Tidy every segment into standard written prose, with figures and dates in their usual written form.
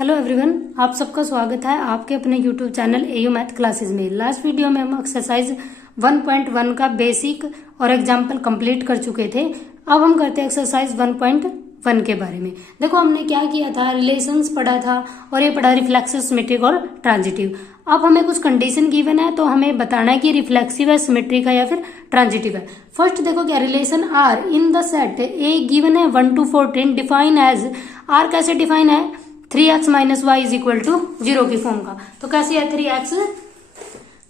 Hello everyone, आप सबका स्वागत है आपके अपने YouTube channel AU math classes में। लास्ट वीडियो में हम एक्सरसाइज 1.1 का बेसिक और एग्जाम्पल कंप्लीट कर चुके थे। अब हम करते हैं एक्सरसाइज 1.1 के बारे में। देखो हमने क्या किया था, रिलेशंस पढ़ा था और ये पढ़ा रिफ्लेक्सिव, सिमेट्रिक और ट्रांजिटिव। अब हमें कुछ कंडीशन गिवन है तो हमें बताना है कि रिफ्लेक्सिव है, सिमेट्रिक है या फिर ट्रांजिटिव है। फर्स्ट देखो क्या, relation R in the set A given है 1 to 14 डिफाइन एज। आर कैसे डिफाइन है, 3x minus y is equal to 0 की फॉर्म का। तो कैसे है 3x,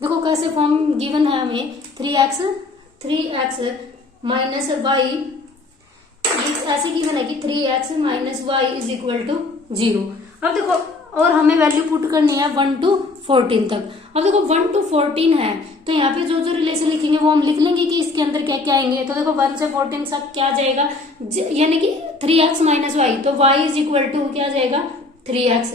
देखो कैसे फॉर्म गिवन है हमें, 3x माइनस वाई ऐसे गिवन है कि 3x minus y is equal to 0। अब देखो और हमें वैल्यू पुट करनी है 1 to 14 तक। अब देखो 1 to 14 है तो यहाँ पे जो जो रिलेशन लिखेंगे वो हम लिख लेंगे कि इसके अंदर क्या क्या आएंगे। तो देखो 1 से 14 तक क्या जाएगा, यानी कि 3x माइनस वाई, तो y इज इक्वल टू क्या जाएगा 3x।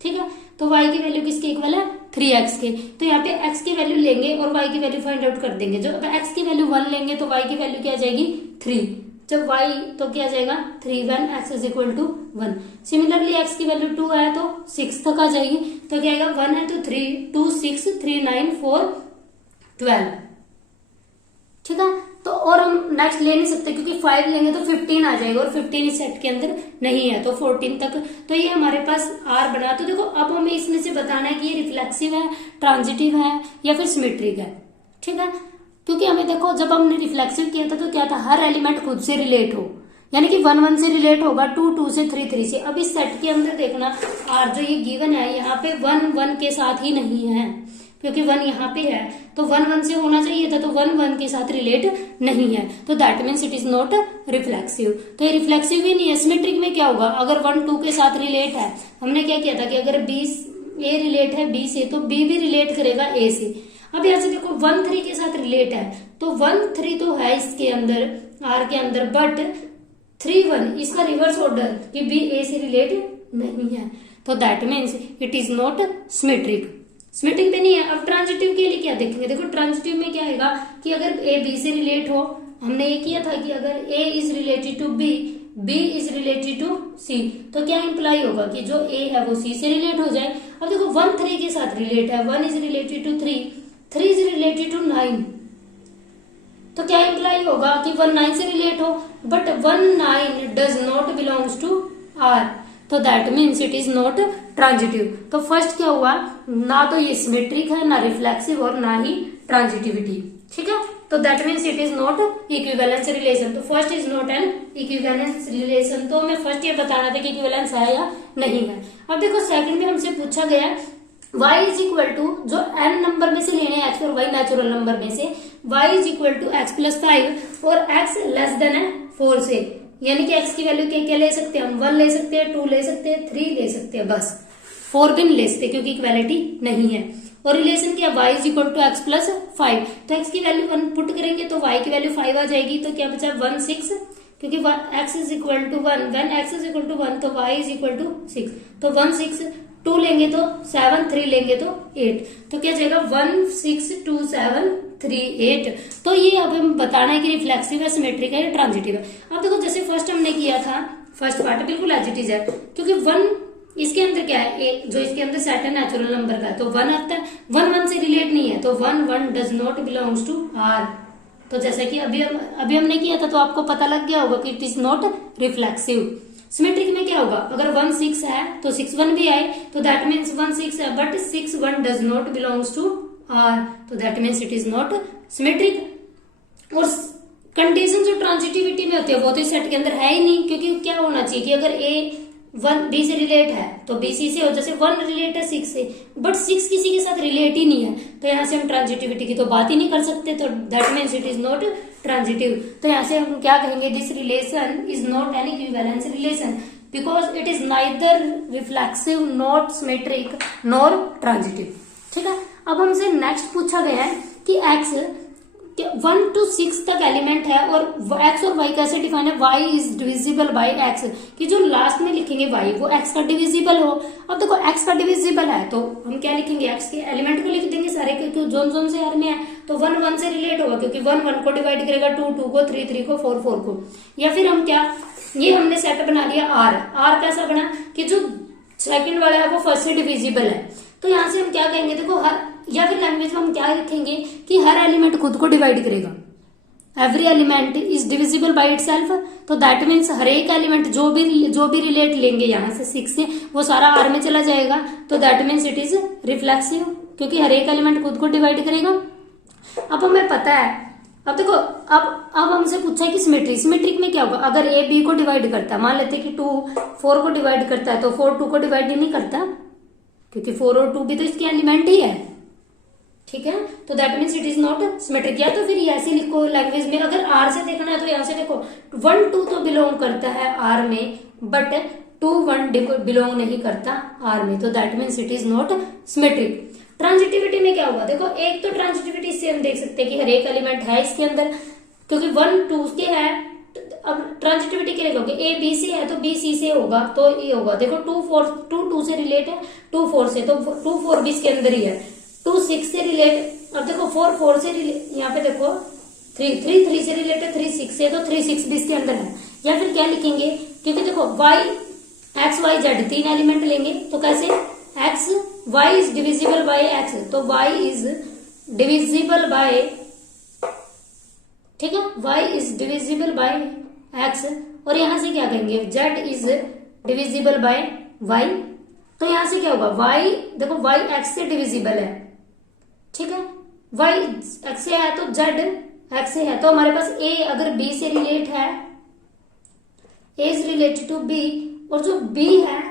ठीक है, तो y की वैल्यू किसके इक्वल है, 3x के। तो यहाँ पे x की वैल्यू लेंगे और y की वैल्यू फाइंड आउट कर देंगे। जो अगर x की वैल्यू 1 लेंगे तो y की वैल्यू क्या आ जाएगी 3। जब y तो क्या जाएगा 3 when x is equal to 1। Similarly x की वैल्यू 2 है तो 6 तक आ जाएगी। तो क्या आएगा 1 है तो 3, 2 6, 3 9 4 12। ठीक है, तो और हम नेक्स्ट ले नहीं सकते क्योंकि 5 लेंगे तो 15 आ जाएगा और 15 इस सेट के अंदर नहीं है, तो 14 तक। तो ये हमारे पास R बना। तो देखो अब हमें इसमें से बताना है कि ये रिफ्लेक्सिव है, ट्रांजिटिव है या फिर सिमेट्रिक है। ठीक है, क्योंकि हमें देखो जब हमने रिफ्लेक्सिव किया था तो क्या था, हर एलिमेंट खुद से रिलेट हो, यानी कि 1 1 से रिलेट होगा, 2 2 से, 3 3 से। अब इस सेट के अंदर देखना R जो ये गिवन है यहाँ पे 1 1 के साथ ही नहीं है, क्योंकि 1 यहाँ पे है तो 1 1 से होना चाहिए था, तो 1 1 के साथ रिलेट नहीं है, तो that means it is not reflexive. तो ये रिफ्लेक्सिव ही नहीं है। सिमेट्रिक में क्या होगा, अगर 1 2 के साथ रिलेट है, हमने क्या किया था कि अगर A रिलेट है B से तो B भी रिलेट करेगा A से। अब यहाँ से देखो 1 3 के साथ रिलेट है तो 1 3 तो है इसके अंदर R के अंदर, बट 3 1 इसका रिवर्स ऑर्डर कि B A से रिलेट नहीं है, तो that means it is not symmetric. Symmetric में नहीं है। अब ट्रांजिटिव के लिए क्या देखेंगे, देखो ट्रांजिटिव में क्या आएगा कि अगर A B से रिलेट हो, हमने ये किया था कि अगर A is related to B, B is related to C, तो क्या इंप्लाई होगा कि जो A है वो C से रिलेट हो जाए। अब देखो 1 3 के साथ रिलेट है, 1 is related to 3, 3 is related to 9, तो क्या इंप्लाई होगा कि 1 9 से रिलेट हो, but 1 9 does not belongs to R, तो that means it is not transitive. तो फर्स्ट क्या हुआ, ना तो ये सिमेट्रिक है, ना रिफ्लेक्सिव और ना ही ट्रांजिटिविटी। ठीक है, तो that means it is not equivalence relation. तो first is not an equivalence relation. तो हमें फर्स्ट ये बताना था कि इक्विवेलेंस है या नहीं है। अब देखो सेकंड में हमसे पूछा गया y इज इक्वल टू, जो n नंबर में से लेने x और y नेचुरल नंबर में से, y is equal to x plus 5 और x लेस देन है 4 से, यानी कि x की वैल्यू क्या क्या ले सकते हैं हम, 1 ले सकते हैं, 2 ले सकते हैं, 3 ले सकते हैं, बस 4 भी नहीं ले सकते क्योंकि इक्वालिटी नहीं है। और रिलेशन क्या, y is equal to x plus 5, तो x की वैल्यू 1 पुट करेंगे तो y की वैल्यू 5 आ जाएगी, तो क्या बचा 1 6, क्योंकि x is equal to 1, when x is equal to 1 तो y इज इक्वल टू 6, तो 1 6, 2 लेंगे तो 7, 3 लेंगे तो 8, तो क्या जाएगा 1 6 2 7 3 8। तो ये अब हम बताना है कि रिफ्लेक्सिव है, सिमेट्रिक है या ट्रांजिटिव है। अब देखो जैसे फर्स्ट हमने किया था, फर्स्ट पार्ट बिल्कुल एज इट इज है, क्योंकि 1 इसके अंदर क्या है, एक जो इसके अंदर सेट है नेचुरल नंबर का, तो 1 आता है, 1 1 से रिलेट नहीं है, तो 1 1 does not belongs to R। तो जैसा कि अभी हमने किया था तो आपको पता लग गया होगा कि it is not reflexive. Symmetric में क्या होगा, अगर 1 6 है तो 6 1 भी आए, तो दैट मीन्स 1 6 है, but 6 1 does not belongs to R, तो that means it is not symmetric. और कंडीशन जो ट्रांजिटिविटी में होती है वो तो इस सेट के अंदर है ही नहीं, क्योंकि क्या होना चाहिए कि अगर A 1 B से रिलेट है तो B C से हो, जैसे 1 रिलेट है 6 से, बट 6 किसी के साथ रिलेट ही नहीं है, तो यहाँ से हम ट्रांजिटिविटी की तो बात ही नहीं कर सकते, तो that means it is not transitive. तो यहाँ से हम क्या कहेंगे, this relation is not an equivalence relation because it is neither reflexive, not symmetric, nor transitive. ठीक है, अब हमसे नेक्स्ट पूछा गया है कि x 1 to 6 तक एलिमेंट है और x और y कैसे डिफाइन है, y is divisible bye x, कि जो लास्ट में लिखेंगे y वो x का डिविजिबल हो। अब देखो x का डिविजिबल है तो हम क्या लिखेंगे, x के एलिमेंट को लिख देंगे सारे, क्योंकि जोन जोन से हर में है, तो 1 1 से रिलेट होगा, क्योंकि 1 1 को डिवाइड करेगा, 2 2 को, 3 3 को, 4 4 को। या फिर हम क्या, ये हमने सेट बना लिया R कैसा बना कि जो सेकंड वाला है वो फर्स्ट से डिविजिबल है। तो यहाँ से हम क्या कहेंगे, देखो हर, या फिर लैंग्वेज में हम क्या लिखेंगे कि हर एलिमेंट खुद को डिवाइड करेगा। Every element is divisible by itself. तो दैट मीन्स हर एक एलिमेंट जो भी रिलेट लेंगे यहाँ से 6 से, वो सारा आर में चला जाएगा। तो that means it is reflexive, क्योंकि हर एक एलिमेंट खुद को डिवाइड करेगा। अब हमें पता है, अब देखो अब हमसे पूछा है कि सिमेट्रिक में क्या होगा। अगर ए बी को डिवाइड करता है, मान लेते हैं कि 2 4 को डिवाइड करता है, तो 4 2 को डिवाइड नहीं करता, क्योंकि 4 और 2 भी तो इसके एलिमेंट ही है। ठीक है, तो that means it is not symmetric. या तो फिर ऐसे लिखो लैंग्वेज में, अगर आर से देखना है तो यहाँ से देखो 1 2 तो बिलोंग करता है आर में, बट 2 1 बिलोंग नहीं करता आर में। तो that means it is not symmetric. Transitivity में क्या होगा, देखो एक तो ट्रांजिटिविटी से हम देख सकते हैं कि हर एक एलिमेंट है इसके अंदर, क्योंकि 1 2 के है। अब ट्रांजिटिविटी के लिए कहोगे ए बी से है तो बी सी से होगा, तो ये होगा। देखो 2 2 से रिलेट है, 2 4 से, तो 2 4 भी इसके अंदर ही है। 2 6 से रिलेट, अब देखो 4 4 से रिलेट, यहाँ पे देखो 3 3 से रिलेट है, 3 6 से, तो 3 6 भी इसके अंदर है। या फिर क्या लिखेंगे, क्योंकि देखो y x y z 3 element लेंगे, तो कैसे x y is divisible by x, तो वाई इज डिविजिबल बाय, ठीक है, y is divisible by x. और यहां से क्या कहेंगे, z is divisible by y. तो यहां से क्या होगा, वाई देखो वाई एक्स से डिविजिबल है, ठीक है, वाई एक्स से है तो जेड एक्स से है। तो हमारे पास ए अगर बी से रिलेट है, ए इज रिलेटेड टू बी, और जो बी है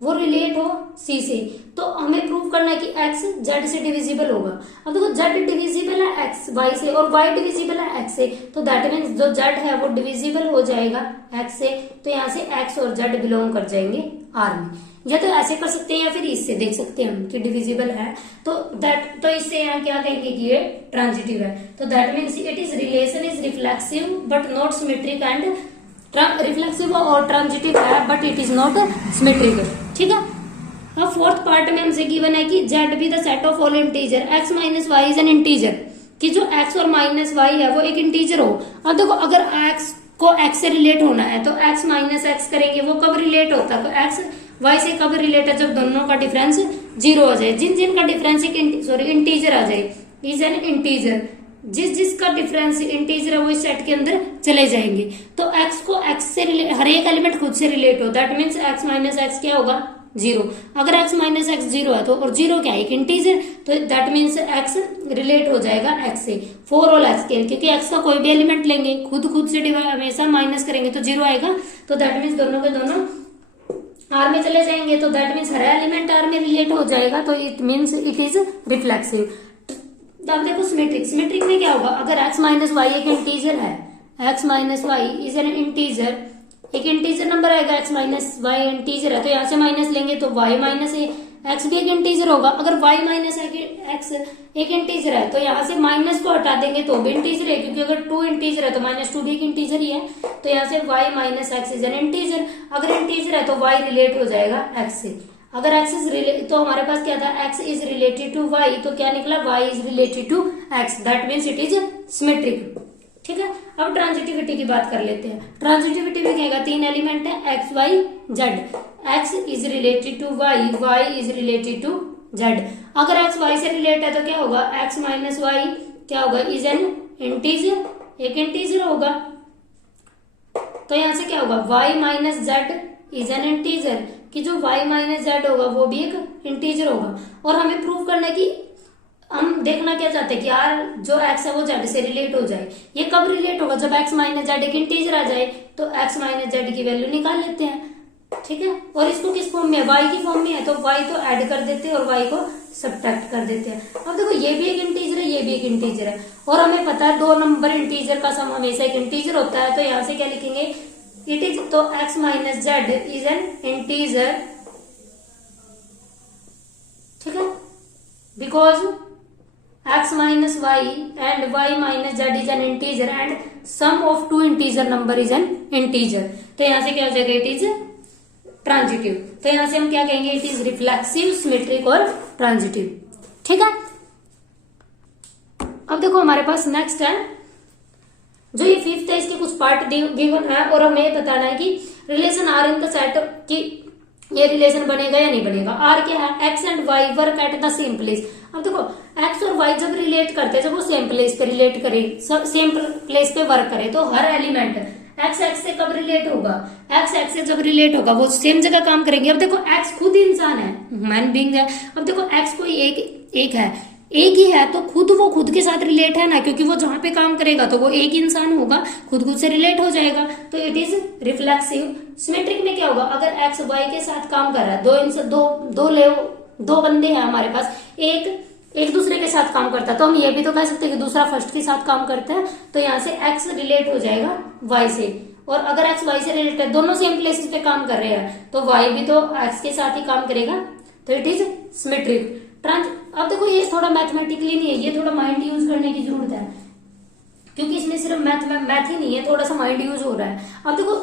वो रिलेट हो सी से, तो हमें प्रूव करना है कि एक्स जेड से डिविजिबल होगा। अब देखो जेड डिविजिबल है एक्स वाई से, और वाई डिविजिबल है एक्स से, तो दैट मीन्स जो जेड है वो डिविजिबल हो जाएगा एक्स से। तो यहाँ से एक्स और जेड बिलोंग कर जाएंगे आर में। या तो ऐसे कर सकते हैं, या फिर इससे देख सकते हैं हम कि डिविजिबल है, तो इससे यहाँ क्या कहेंगे कि ये ट्रांजिटिव है। तो that means it is relation is reflexive but not symmetric, and reflexive और ट्रांजिटिव है but it is not symmetric. ठीक है, अब फोर्थ पार्ट में हमसे गिवन है कि z be the set of all integer x minus y is an integer, कि जो एक्स और माइनस वाई है वो एक इंटीजर हो। अब देखो अगर एक्स को एक्स से रिलेट होना है तो एक्स माइनस एक्स करेंगे, वो कब रिलेट होता है, तो एक्स वाई से कब रिलेट है, जब दोनों का डिफरेंस 0 हो जाए। जिन का डिफरेंस इंटीजर आ जाए इज एन इंटीजर, जिसका डिफरेंस इंटीजर है वो इस सेट के अंदर चले जाएंगे। तो एक्स को एक्स से रिलेट, हर एक एलिमेंट खुद से रिलेट हो, that means x minus x क्या होगा 0। अगर एक्स माइनस एक्स 0 है तो, और 0 क्या है एक इंटीजर, तो दैट मीन्स एक्स रिलेट हो जाएगा एक्स से फॉर ऑल एक्स के, क्योंकि एक्स का कोई भी एलिमेंट लेंगे खुद से डिवाइड हमेशा माइनस करेंगे तो 0 आएगा। तो दैट मीन्स दोनों के दोनों आर में चले जाएंगे, तो दैट मीन्स हर एलिमेंट आर में रिलेट हो जाएगा, तो it means it is reflexive. अब देखो सिमेट्रिक में क्या होगा, अगर x माइनस वाई एक इंटीजर है, x minus y is an integer, एक इंटीजर नंबर आएगा, x माइनस वाई इंटीजर है तो यहाँ से माइनस लेंगे तो y माइनस एक्स भी एक इंटीजर होगा। अगर y माइनस एक्स एक इंटीजर है तो यहाँ से माइनस को हटा देंगे तो भी इंटीजर है, क्योंकि अगर 2 इंटीजर है तो -2 भी एक इंटीजर ही है। तो यहाँ से y minus x is an integer, अगर इंटीजर है तो y रिलेट हो जाएगा x से। अगर x इज रिलेटेड, तो हमारे पास क्या था, x is related to y, तो क्या निकला y is related to x, that means it is symmetric. ठीक है, अब ट्रांजिटिविटी की बात कर लेते हैं। ट्रांजिटिविटी में क्या है, 3 एलिमेंट है x y z, x is related to y, y is related to z। अगर x y से रिलेट है तो क्या होगा, x माइनस वाई क्या होगा, इज एन इंटीजर, एक इंटीजर होगा। तो यहां से क्या होगा, y minus z is an integer, कि जो y माइनस जेड होगा वो भी एक इंटीजर होगा। और हमें प्रूव करना है कि हम देखना क्या चाहते हैं कि यार जो x है वो z से रिलेट हो जाए। ये कब रिलेट होगा, जब x माइनस जेड एक इंटीजर आ जाए, तो x माइनस जेड की वैल्यू निकाल लेते हैं। ठीक है, और इसको किस फॉर्म में, y की फॉर्म में है तो y को ऐड कर देते हैं और y को सब्ट्रैक्ट कर देते हैं। अब देखो ये भी एक इंटीजर है, ये भी एक इंटीजर है, और हमें पता है 2 नंबर इंटीजर का सम हमेशा एक इंटीजर होता है। तो यहाँ से क्या लिखेंगे, इट इज, तो x minus z is an integer, ठीक है, because x minus y and y minus z is an integer and sum of 2 integer number is an integer. तो यहां से क्या हो जाएगा, इट इज ट्रांजिटिव। तो यहां से हम क्या कहेंगे, इट इज रिफ्लेक्सिव, सिमेट्रिक और ट्रांजिटिव। ठीक है, अब देखो हमारे पास नेक्स्ट है जो ये 5th है, इसके कुछ पार्ट गिवन है और हमें बताना है कि relation R in the set की ये रिलेशन बनेगा या नहीं बनेगा। आर क्या है, x and y work at the same place. अब देखो एक्स और वाई जब रिलेट करते हैं, जब वो सेम प्लेस पे रिलेट करे, सेम प्लेस पे वर्क करे, तो हर एलिमेंट एक्स एक्स से कब रिलेट होगा, एक्स एक्स से जब रिलेट होगा वो सेम जगह काम करेंगे। अब देखो एक्स खुद इंसान है, ह्यूमन बीइंग है। अब देखो एक्स कोई एक है, एक ही है, तो खुद वो खुद के साथ रिलेट है ना, क्योंकि वो जहां पे काम करेगा तो वो एक इंसान होगा, खुद से रिलेट हो जाएगा, तो इट इज रिफ्लेक्सिव। सिमेट्रिक में क्या होगा, अगर एक्स वाई के साथ काम कर रहा है, दो बंदे हैं हमारे पास, एक दूसरे के साथ काम करता है, तो हम ये भी तो कह सकते हैं कि दूसरा फर्स्ट के साथ काम करता है, तो यहाँ से एक्स रिलेट हो जाएगा वाई से। और अगर एक्स वाई से रिलेट है, दोनों सेम प्लेसेस पे काम कर रहे हैं, तो वाई भी तो एक्स के साथ ही काम करेगा, तो इट इज सिमेट्रिक। अब देखो ये थोड़ा मैथमेटिकली नहीं है, ये थोड़ा माइंड यूज करने की जरूरत है, क्योंकि इसमें सिर्फ मैथ ही नहीं है, थोड़ा सा माइंड यूज हो रहा है। अब देखो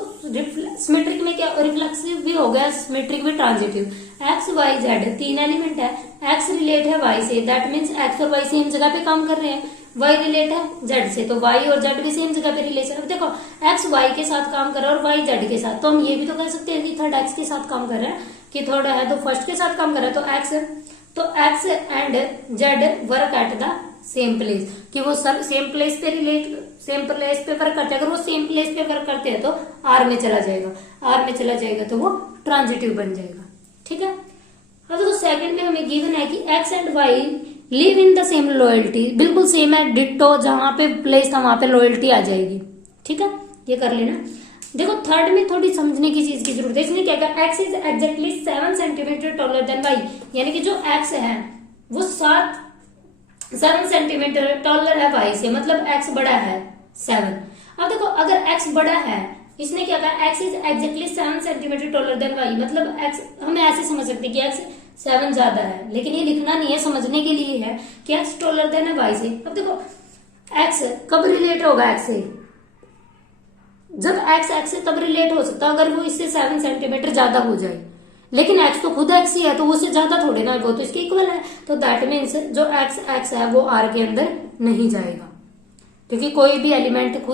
सिमेट्रिक में क्या, रिफ्लेक्सिव भी हो गया, सिमेट्रिक भी transitive. X y z 3 element है, एक्स रिलेट है वाई से, दैट मीन्स एक्स और वाई सेम जगह पे काम कर रहे हैं, वाई रिलेट है जेड से, तो वाई और जेड भी सेम जगह पे रिलेशन। अब देखो एक्स वाई के साथ काम कर रहा है और वाई जेड के साथ, तो हम ये भी तो कह सकते हैं कि थर्ड एक्स के साथ काम कर रहा है, कि थर्ड है तो फर्स्ट के साथ काम कर रहा है, तो x and Z work at the same place, कि वो सब सेम प्लेस पे वर्क करते हैं। अगर वो सेम प्लेस पे वर्क करते हैं तो आर में चला जाएगा, तो वो ट्रांजिटिव बन जाएगा। ठीक है। अब तो सेकंड में हमें गिवन है कि x and y live in the same locality, बिल्कुल सेम है, डिट्टो, जहां पे प्लेस था वहां पे लॉयल्टी आ जाएगी। ठीक है, ये कर लेना। देखो थर्ड में थोड़ी समझने की चीज की जरूरत है। इसने क्या कहा, x is exactly 7 centimeter taller than y, यानी कि जो एक्स है वो 7 सेंटीमीटर टॉलर है वाई से, मतलब एक्स बड़ा है 7। अब देखो अगर एक्स बड़ा है, इसने क्या कहा, x is exactly 7 centimeter taller than y, मतलब एक्स, हमें ऐसे समझ सकते हैं कि एक्स 7 ज्यादा है, लेकिन ये लिखना नहीं है, समझने के लिए है कि एक्स टॉलर देन है वाई से। अब देखो एक्स कब रिलेट होगा एक्स से, जब एक्स से तब रिलेट हो सकता है अगर वो इससे 7 सेंटीमीटर ज्यादा हो जाए, लेकिन एक्स तो खुद एक्स ही है, तो वो उससे ज्यादा थोड़े ना, वो तो इसके इक्वल है, तो दैट मीन्स जो एक्स है वो आर के अंदर नहीं जाएगा, क्योंकि कोई भी एलिमेंट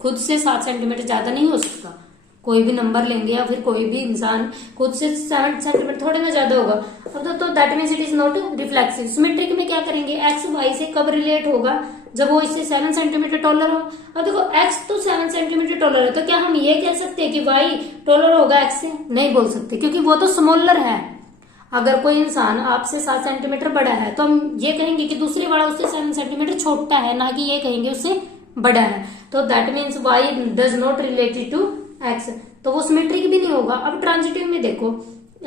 खुद से 7 सेंटीमीटर ज्यादा नहीं हो सकता। कोई भी नंबर लेंगे या फिर कोई भी इंसान खुद से 7 सेंटीमीटर थोड़े ना ज्यादा होगा। अब तो that means it is not reflexive. Symmetric में क्या करेंगे, एक्स वाई से कब रिलेट होगा, जब वो इससे 7 सेंटीमीटर टॉलर हो। अब देखो एक्स तो 7 सेंटीमीटर टॉलर है, तो क्या हम ये कह सकते हैं कि वाई टॉलर होगा एक्स से? नहीं बोल सकते, क्योंकि वो तो स्मॉलर है। अगर कोई इंसान आपसे 7 सेंटीमीटर बड़ा है तो हम ये कहेंगे कि दूसरे वाला उससे 7 सेंटीमीटर छोटा है, ना कि ये कहेंगे उससे बड़ा है। तो that means y does not related to x, तो वो सिमेट्रिक भी नहीं होगा। अब ट्रांजिटिव में देखो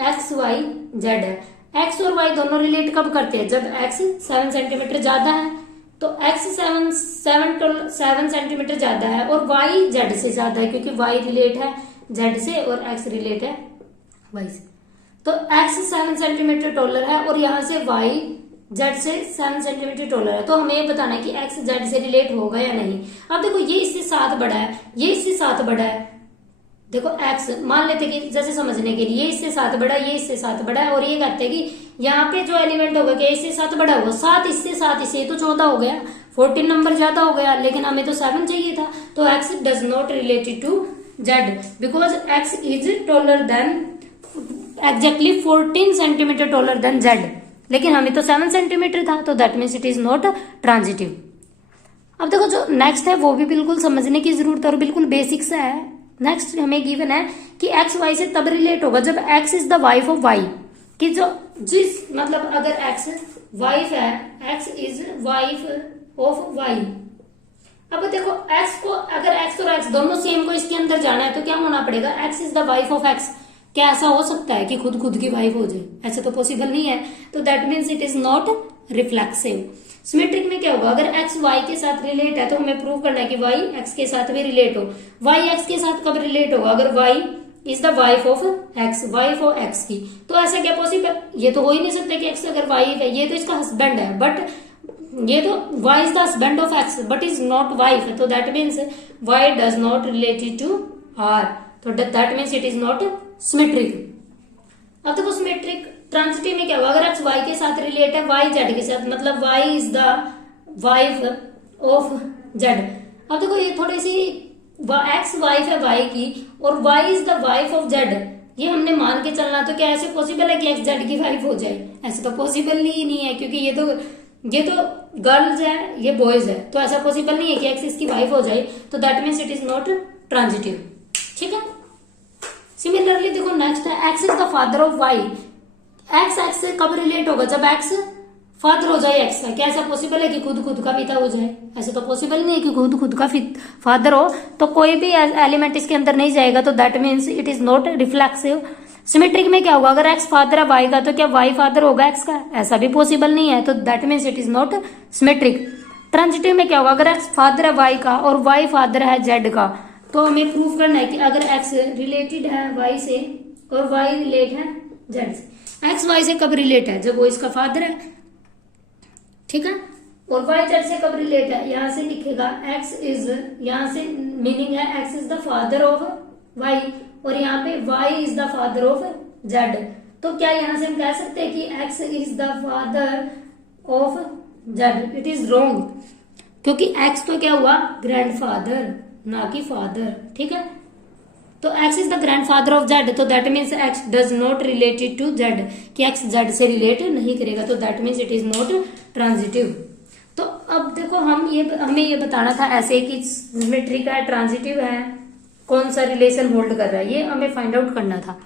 एक्स वाई जेड है, एक्स और वाई दोनों रिलेट कब करते हैं, जब एक्स 7 सेंटीमीटर ज्यादा है, तो एक्स 7 सेंटीमीटर ज्यादा है और वाई जेड से ज्यादा है, क्योंकि वाई रिलेट है जेड से और एक्स रिलेट है वाई से। तो एक्स 7 सेंटीमीटर टॉलर है और यहाँ से वाई जेड से 7 सेंटीमीटर टॉलर है, तो हमें ये बताना है कि एक्स जेड से रिलेट होगा या नहीं। अब देखो ये इससे 7 बड़ा है, ये इससे 7 बड़ा है। देखो एक्स मान लेते कि जैसे समझने के लिए, ये इससे 7 बड़ा है, ये इससे 7 बड़ा है, और ये कहते हैं कि यहाँ पे जो एलिमेंट होगा क्या इससे 7 बड़ा होगा, 7 इससे 7 इससे, तो 14 हो गया, 14 नंबर ज्यादा हो गया, लेकिन हमें तो 7 चाहिए था। तो x does not related to z because x is taller than exactly 14 centimeter taller than z, लेकिन हमें तो 7 सेंटीमीटर था, तो that means it is not transitive. अब देखो जो नेक्स्ट है वो भी बिल्कुल समझने की जरूरत है और बिल्कुल बेसिक सा है। नेक्स्ट हमें गिवन है कि एक्स वाई से तब रिलेट होगा जब x is the wife of y, कि जो जिस मतलब अगर एक्स वाइफ है, x is wife of y. अब देखो एक्स को, अगर एक्स और एक्स दोनों सेम को इसके अंदर जाना है तो क्या होना पड़ेगा, x is the wife of x. क्या ऐसा हो सकता है कि खुद की वाइफ हो जाए? ऐसे तो पॉसिबल नहीं है, तो that means it is not reflexive. Symmetric में क्या होगा, अगर एक्स वाई के साथ रिलेट है तो हमें प्रूव करना है कि वाई एक्स के साथ भी रिलेट हो। वाई एक्स के साथ कब रिलेट होगा, अगर y is the wife of x, wife of x की, तो ऐसा क्या पॉसिबल, ये तो हो ही नहीं सकता कि एक्स अगर वाइफ है, ये तो इसका हस्बैंड है, बट ये तो y is the husband of x but is not wife, तो that means y does not related to R, तो that means it is not symmetric. अब देखो सिमेट्रिक ट्रांजिटिव में क्या होगा, अगर एक्स वाई के साथ रिलेट है, वाई जेड के साथ, मतलब Y is the wife of Z. अब देखो ये थोड़ी सी, एक्स वाइफ है वाई की और Y is the wife of Z, ये हमने मान के चलना। तो क्या ऐसे पॉसिबल है कि एक्स जेड की वाइफ हो जाए? ऐसे तो पॉसिबल ही नहीं है, क्योंकि ये तो गर्ल्स है, ये बॉयज है, तो ऐसा पॉसिबल नहीं है कि एक्स इसकी वाइफ हो जाए। तो that means it is not transitive. ठीक है। सिमिलरली देखो नेक्स्ट है, x is the father of Y. X से कब रिलेट होगा? जब एक्स फादर हो जाए एक्स का। क्या ऐसा पॉसिबल है कि खुद का पिता हो जाए? ऐसे तो पॉसिबल नहीं है कि खुद का फादर हो। तो कोई भी एलिमेंट इसके अंदर नहीं जाएगा, तो that means it is not reflexive. Symmetric में क्या होगा? अगर एक्स फादर है वाई का, तो क्या वाई फादर होगा एक्स का? ऐसा भी पॉसिबल नहीं है, तो that means it is not symmetric. Transitive में क्या होगा? अगर एक्स फादर है वाई का और वाई फादर है जेड का, तो हमें प्रूव करना है कि अगर एक्स रिलेटेड है वाई से और वाई रिलेट है जेड से। एक्स वाई से कब रिलेट है? जब वो इसका फादर है। ठीक है। और वाई जेड से कब रिलेट है? यहां से लिखेगा एक्स इज, यहां से मीनिंग है x is the father of Y, और यहाँ पे Y is the father of Z. तो क्या यहां से हम कह सकते हैं कि X is the father of Z? It is wrong, क्योंकि एक्स तो क्या हुआ? ग्रैंडफादर, ना कि फादर। ठीक है। तो x is the grandfather of Z, तो that means x does not related to z, कि एक्स जेड से रिलेट नहीं करेगा, तो that means it is not transitive. तो अब देखो हमें ये बताना था ऐसे कि सिमेट्रिक है, ट्रांजिटिव है, कौन सा रिलेशन होल्ड कर रहा है, ये हमें फाइंड आउट करना था।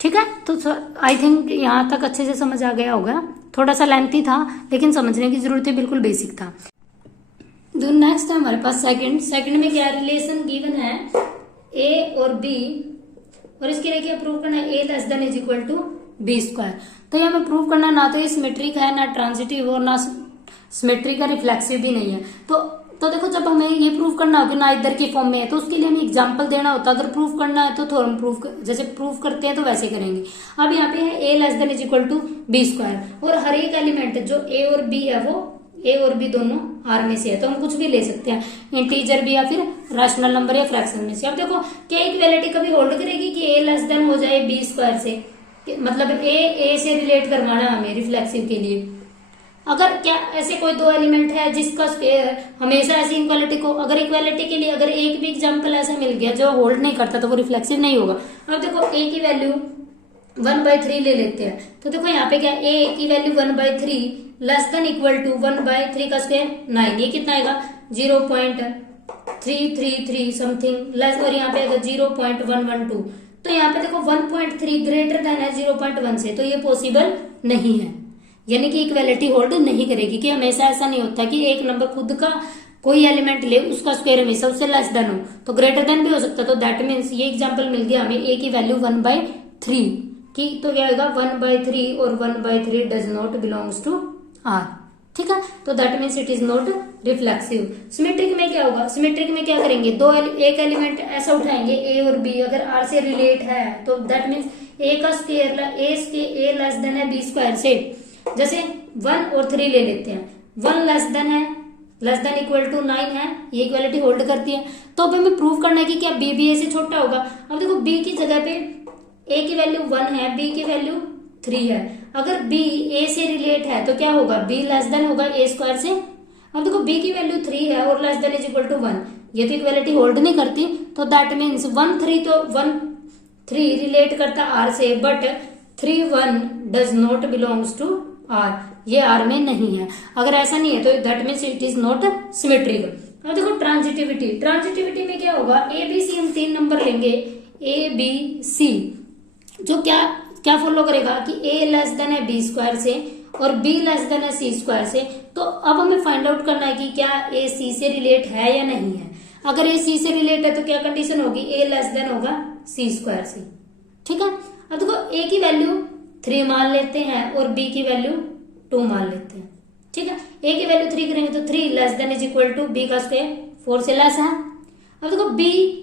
ठीक है। तो आई थिंक यहां तक अच्छे से समझ आ गया होगा। थोड़ा सा लेंथी था, लेकिन समझने की जरूरत है, बिल्कुल बेसिक था। तो नेक्स्ट है हमारे पास सेकंड में क्या रिलेशन गिवन है? ए और बी, और इसके लिए क्या प्रूव करना है? A less than is equal to b square. तो ये हमें प्रूव करना, ना तो ये सिमेट्रिक है, ना ट्रांजिटिव, और ना सिमेट्रिक है, रिफ्लेक्सिव भी नहीं है। तो देखो जब हमें ये प्रूव करना होगा ना इधर की फॉर्म में है, तो उसके लिए हमें एग्जांपल देना होता है। अगर प्रूव करना है तो थोड़ा प्रूफ जैसे प्रूव करते हैं तो वैसे करेंगे। अब यहाँ पे है a less than is equal to b square, और हर एक एलिमेंट जो ए और बी है वो ए और बी दोनों आर में से है, तो हम कुछ भी ले सकते हैं, इंटीजर भी या फिर रैशनल नंबर या फ्रैक्शन में से। अब देखो क्या इक्वालिटी कभी होल्ड करेगी कि ए लेस देन हो जाए बी स्क्वायर से? मतलब ए से रिलेट करवाना हमें रिफ्लेक्सिव के लिए। अगर क्या ऐसे कोई दो एलिमेंट है जिसका स्क्वायर हमेशा ऐसी इक्वालिटी को, अगर इक्वालिटी के लिए अगर एक भी एग्जांपल ऐसा मिल गया जो होल्ड नहीं करता, तो वो रिफ्लेक्सिव नहीं होगा। अब देखो ए की वैल्यू 1/3 ले लेते हैं, तो देखो यहाँ पे क्या ए की value 1/3 less than equal to 1/3 का स्क्वायर 9, ये कितना आएगा? 0.333 समथिंग लेस, और यहाँ पे आएगा 0.112। तो यहाँ पे देखो 1.3 ग्रेटर देन है 0.1 से, तो ये पॉसिबल नहीं है, यानी कि इक्वालिटी होल्ड नहीं करेगी। कि हमेशा ऐसा नहीं होता कि एक नंबर खुद का कोई एलिमेंट ले उसका स्क्वायर हमेशा उससे लेस देन हो, तो ग्रेटर देन भी हो सकता है। तो दैट मीन्स ये एग्जांपल मिल गया हमें ए की वैल्यू 1/3 की, तो क्या होगा 1/3, और 1/3 does not belongs to R. ठीक है। तो that means it is not reflexive. Symmetric में क्या होगा? सिमेट्रिक में क्या करेंगे? एक एलिमेंट ऐसा उठाएंगे ए और बी, अगर आर से रिलेट है तो दैट मीन्स ए का स्क्वायर ए लेस देन है बी स्क्वायर से। जैसे 1 और 3 ले लेते हैं, 1 लेस देन इक्वल टू 9 है, ये इक्वालिटी होल्ड करती है। तो अब हमें प्रूव करना है कि क्या बी भी ए से छोटा होगा। अब देखो बी की जगह पे ए की वैल्यू 1 है, बी की वैल्यू 3 है। अगर बी ए से रिलेट है तो क्या होगा? बी लेस देन होगा ए स्क्वायर से। अब देखो बी की वैल्यू 3 है और less than is equal to 1, ये तो इक्वालिटी होल्ड नहीं करती। तो दैट मीन्स 1/3 रिलेट करता आर से, but 3/1 does not belongs to R, ये आर में नहीं है। अगर ऐसा नहीं है तो that means it is not symmetric. अब देखो ट्रांजिटिविटी में क्या होगा? ए बी सी हम 3 नंबर लेंगे, ए बी सी, जो क्या फॉलो करेगा कि ए लेस देन है बी स्क्वायर से और बी लेस देन है सी स्क्वायर से। तो अब हमें फाइंड आउट करना है कि क्या ए सी से रिलेट है या नहीं है। अगर ए सी से रिलेट है तो क्या कंडीशन होगी? ए लेस देन होगा सी स्क्वायर से। ठीक है। अब देखो ए की वैल्यू 3 मान लेते हैं और बी की वैल्यू 2 मान लेते हैं। ठीक है। ए की वैल्यू 3 करेंगे तो 3 less than is equal to B का स्क्वायर 4 से लेस है। अब देखो बी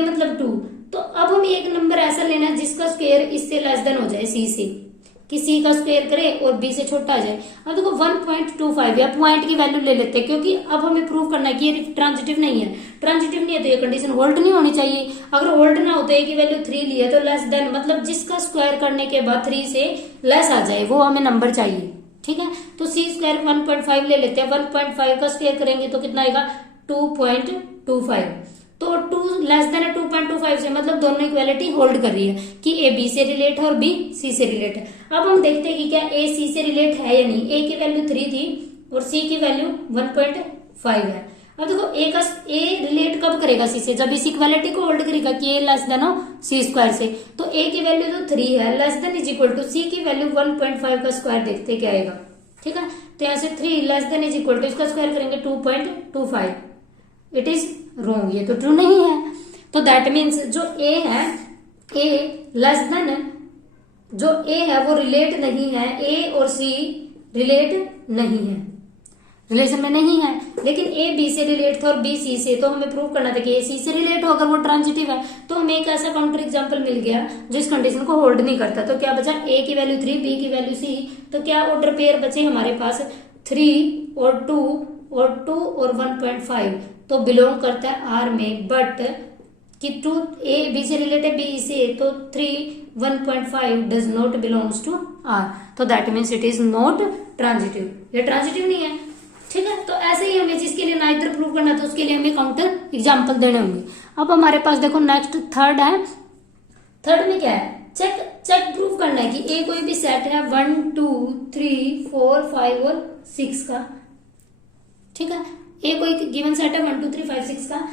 मतलब 2, तो अब हम एक नंबर ऐसा लेना है जिसका स्क्वायर इससे लेस देन हो जाए सी से, कि सी का स्क्वायर करे और बी से छोटा आ जाए। अब देखो 1.25 या पॉइंट की वैल्यू ले लेते हैं, क्योंकि अब हमें प्रूव करना है कि ये ट्रांजिटिव नहीं है। ट्रांजिटिव नहीं है तो ये कंडीशन होल्ड नहीं होनी चाहिए। अगर होल्ड ना हो तो ए की वैल्यू 3 ली है तो लेस देन मतलब जिसका स्क्वायर करने के बाद 3 से लेस आ जाए वो हमें नंबर चाहिए। ठीक है। तो सी स्क्वायर 1.5 ले लेते हैं, 1.5 का स्क्वायर करेंगे तो कितना आएगा? 2.25। तो 2 लेस देन 2.25 से मतलब दोनों इक्वालिटी होल्ड कर रही है कि ए बी से रिलेट है और बी सी से रिलेट है। अब हम देखते हैं कि क्या ए सी से रिलेट है या नहीं। ए की वैल्यू 3 थी और सी की वैल्यू 1.5 है। अब देखो ए रिलेट कब करेगा सी से, जब इस इक्वालिटी को होल्ड करेगा कि a less than c square से। तो ए की वैल्यू तो 3 है, less than is equal to c की वैल्यू 1.5 का स्क्वायर, देखते क्या आएगा। ठीक है, तो यहाँ से 3 less than is equal to इसका स्क्वायर करेंगे 2.25। इट इज रोंग, ये तो ट्रू नहीं है। तो दैट मीन्स जो ए है, ए लेस देन जो ए है वो रिलेट नहीं है, ए और सी रिलेट नहीं है, रिलेशन में नहीं है। लेकिन ए बी से रिलेट था और बी सी से, तो हमें प्रूव करना था कि ए सी से रिलेट हो अगर वो ट्रांजिटिव है। तो हमें एक ऐसा काउंटर एग्जांपल मिल गया जो इस कंडीशन को होल्ड नहीं करता। तो क्या बचा, ए की वैल्यू 3, बी की वैल्यू सी। तो क्या ऑर्डर पेयर बचे हमारे पास 3 और 2 और 2 और 1.5, तो बिलोंग करता है आर में। बट कि 2 ए बी से रिलेटेड बी से, तो 3 1.5 does not belongs to R. तो that means it is not transitive, ये ट्रांजिटिव नहीं है। ठीक है, तो ऐसे ही हमें जिसके लिए नाइदर प्रूव करना था उसके लिए हमें काउंटर एग्जाम्पल देने होंगे। अब हमारे पास देखो नेक्स्ट थर्ड है। थर्ड में क्या है, चेक प्रूव करना है कि ए कोई भी सेट है 1 2 3 4 5 और 6 का। ठीक है, ए कोई गिवन सेट है 1 2 3 5 6 का।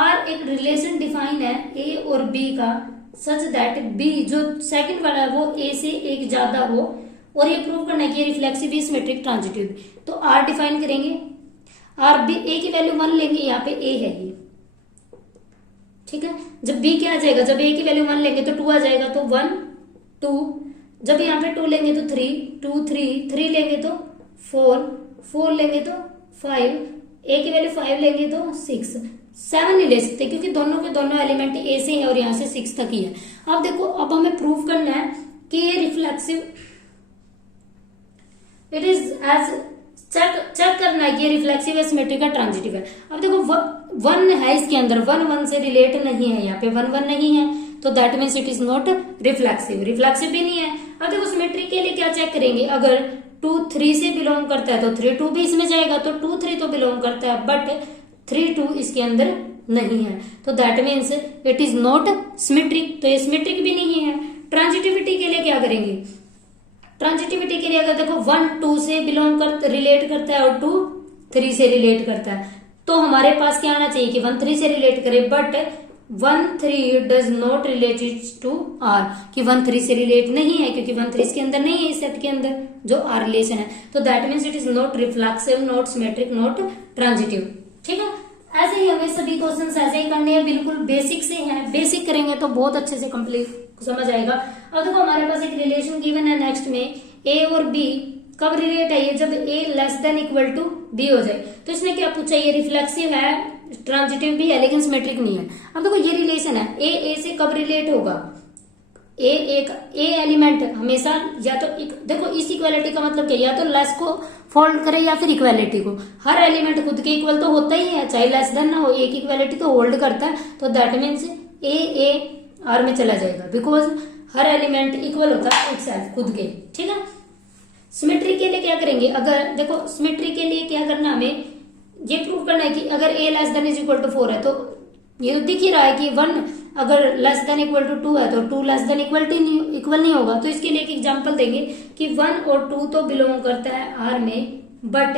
आर एक रिलेशन डिफाइन है ए और बी का सच दैट बी जो सेकंड वाला है वो ए से एक ज्यादा हो, और ये प्रूव करना है कि ये रिफ्लेक्सिव भी सिमेट्रिक ट्रांजिटिव भी। तो आर डिफाइन करेंगे, आर बी ए की वैल्यू 1 लेंगे, यहाँ पे ए है ये। ठीक है, जब बी क्या आ जाएगा, जब ए की वैल्यू 1 लेंगे तो 2 आ जाएगा, तो 1 2। जब यहाँ पे 2 लेंगे तो 3 2 3 लेंगे तो 4 लेंगे तो 5, ए की वैल्यू 5 लेंगे तो 6 7 नहीं ले सकते क्योंकि दोनों के दोनों एलिमेंट ए से है और यहाँ से 6 तक ही है। अब देखो, अब हमें प्रूव करना है कि ये reflexive, it is as check करना है कि रिफ्लेक्सिव सिमेट्रिक का ट्रांजिटिव है। अब देखो 1 है इसके अंदर, 1 से रिलेट नहीं है, यहाँ पे 1 नहीं है, तो that means it is not reflexive भी नहीं है। अब देखो सिमेट्री के लिए क्या चेक करेंगे, अगर 2 3 से बिलोंग करता है तो 3 2 भी इसमें जाएगा, तो 2 3 तो बिलोंग करता है बट 3 2 इसके अंदर नहीं है, तो that means it is not symmetric, तो ये सिमेट्रिक भी नहीं है। ट्रांजिटिविटी के लिए क्या करेंगे, ट्रांजिटिविटी के लिए अगर देखो 1 2 से बिलोंग कर रिलेट करता है और 2 3 से रिलेट करता है, तो हमारे पास क्या आना चाहिए कि 1 3 से रिलेट करे, but 1 3 does not related to R, कि 1 3 से रिलेट नहीं है क्योंकि 1 3 इसके अंदर नहीं है, इस सेट के अंदर जो आर रिलेशन है। तो that means it is not reflexive, not symmetric, not transitive. ठीक है, ऐसे ही हमें सभी क्वेश्चन ऐसे ही करने हैं, बिल्कुल बेसिक से हैं, बेसिक करेंगे तो बहुत अच्छे से कंप्लीट समझ आएगा। अब देखो हमारे पास एक रिलेशन गिवन है नेक्स्ट में, ए और बी कब रिलेट है, ये जब a less than equal to b हो जाए। तो इसने क्या पूछा, ये रिफ्लेक्सिव है, ट्रांजिटिव भी है लेकिन सिमेट्रिक नहीं है। अब देखो ये रिलेशन है, ए से कब रिलेट होगा, ए एलिमेंट हमेशा या तो देखो इस इक्वालिटी का मतलब क्या, या तो लेस को फोल्ड करे या फिर इक्वालिटी को। हर एलिमेंट खुद के इक्वल तो होता ही है, चाहे लेस देन ना हो, एक इक्वालिटी तो होल्ड करता है। तो दैट मीन्स ए आर में चला जाएगा बिकॉज हर एलिमेंट इक्वल होता है इटसेल्फ खुद के। ठीक है, सिमेट्री के लिए क्या करेंगे, अगर देखो सिमेट्री के लिए क्या करना, हमें ये प्रूव करना है कि अगर a less than is equal to 4 है, तो ये दिख ही रहा है कि 1 अगर लेस देन इक्वल टू 2 है तो 2 लेस देन इक्वल नहीं होगा। तो इसके लिए एक एग्जांपल देंगे कि 1 और 2 तो बिलोंग करता है आर में, but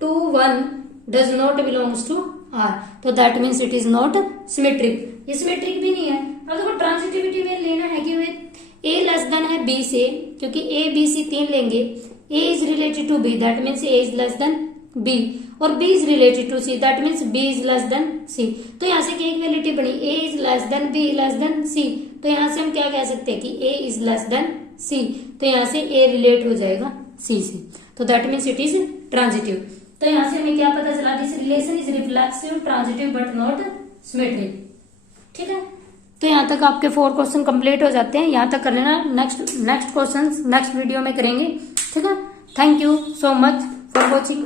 2 1 does not belongs to R, तो that means it is not symmetric, ये सिमेट्रिक भी नहीं है। अब देखो ट्रांजिटिविटी में लेना है कि ए लेस देन है बी से, क्योंकि ए बी सी 3 लेंगे, a is related to b that means a is less than b, और b is related to c that means b is less than c। तो यहाँ से क्या equality बनी, a is less than b less than c, तो यहाँ से हम क्या कह सकते हैं कि a is less than c, तो यहाँ से a रिलेट हो जाएगा c से, तो that means it is transitive. तो यहाँ से हमें क्या पता चला, this relation is reflexive transitive but not symmetric. ठीक है, तो यहाँ तक आपके 4 क्वेश्चन कंप्लीट हो जाते हैं, यहाँ तक कर लेना, नेक्स्ट क्वेश्चन नेक्स्ट वीडियो में करेंगे। ठीक है, thank you so much for watching.